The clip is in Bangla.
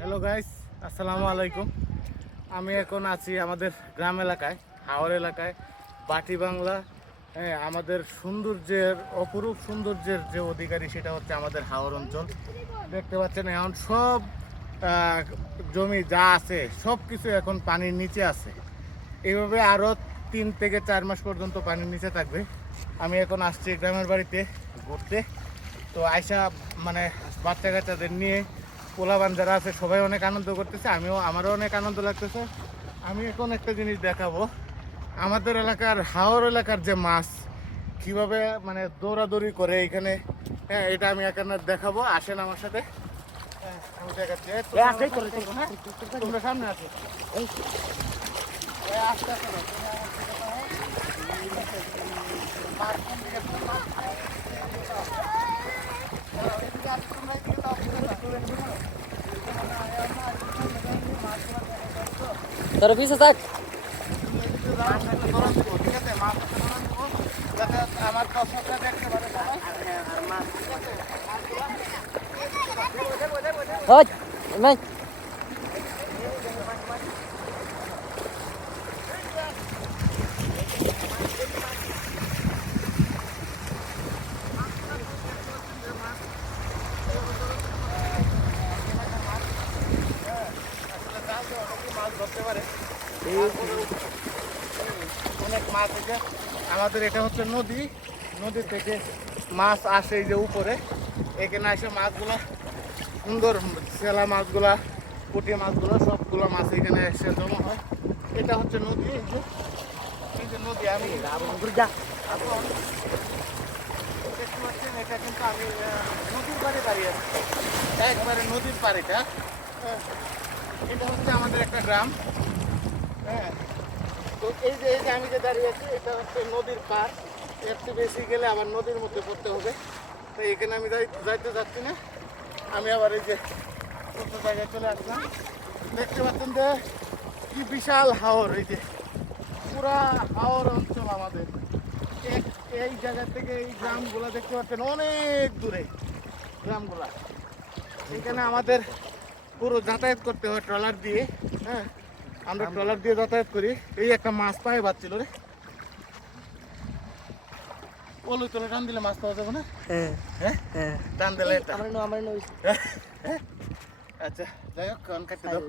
হ্যালো গাইস, আসসালামু আলাইকুম। আমি এখন আছি আমাদের গ্রাম এলাকায়, হাওর এলাকায়, বাটি বাংলা। হ্যাঁ, আমাদের সৌন্দর্যের, অপরূপ সৌন্দর্যের যে অধিকারী সেটা হচ্ছে আমাদের হাওর অঞ্চল। দেখতে পাচ্ছেন এখন সব জমি যা আছে সব কিছু এখন পানির নিচে আছে। এইভাবে আরও 3 থেকে 4 মাস পর্যন্ত পানির নিচে থাকবে। আমি এখন আসছি গ্রামের বাড়িতে ঘুরতে। তো আয়সা মানে বাচ্চা কাচ্চাদের নিয়ে পোলাবান যারা আছে সবাই অনেক আনন্দ করতেছে, আমারও অনেক আনন্দ লাগতেছে। আমি এখন একটা জিনিস দেখাবো, আমাদের এলাকার হাওর এলাকার যে মাছ কিভাবে মানে দৌড়াদৌড়ি করে এখানে। হ্যাঁ, এটা আমি এখানে দেখাবো, আসেন আমার সাথে। হ্যাঁ, আমি দেখাচ্ছি। তোমরা সামনে আসো। আস্তে আস্তে নাও, তুমি আমার দিকে তাকাও। মাছ কোন দিকে? মাছ এদিকে আসো, তোমরা এদিকে তাও। তোর পিছে থাক। ঠিক আছে, মাছ যাতে আমার দর্শকরা দেখতে পারে সবাই। ওই নাই মাছ ধরতে পারে, অনেক মাছ আছে আমাদের। এটা হচ্ছে নদী, নদী থেকে মাছ আসে এই যে উপরে। এখানে এসে মাছগুলো সুন্দর, সেলা মাছগুলা, পুঁটি মাছগুলো, সবগুলো মাছ এখানে এসে জমা হয়। এটা হচ্ছে নদী, এই যে নদী। আমি এখন দেখতে পাচ্ছেন এটা কিন্তু আমি নদীর পাড়ে দাঁড়িয়ে আছি, একবারে নদীর পাড়েটা। এটা হচ্ছে আমাদের একটা গ্রাম। হ্যাঁ, তো এই যে আমি যে দাঁড়িয়ে আছি এটা হচ্ছে নদীর পাড়। এর চেয়ে বেশি গেলে আবার নদীর মধ্যে পড়তে হবে। তো এখানে আমি যাইতে যাচ্ছি না, আমি আবার এই যে ছোট্ট জায়গায় চলে আসলাম। দেখতে পাচ্ছেন যে কি বিশাল হাওর, এই যে পুরা হাওর অঞ্চল আমাদের। এই জায়গা থেকে এই গ্রামগুলা দেখতে পাচ্ছেন অনেক দূরে গ্রামগুলা। এখানে আমাদের পুরো যাতায়াত করতে হয় ট্রলার দিয়ে। হ্যাঁ, আমরা ট্রলার দিয়ে যাতায়াত করি। এই একটা মাছ পায়ে বাচ্ছিল রে, ওলই তোলে টান দিলে মাছ পাওয়া যাবে না? হ্যাঁ হ্যাঁ হ্যাঁ টান দিলে এটা। আমার আচ্ছা, যাই হোক, কাটতে দাও।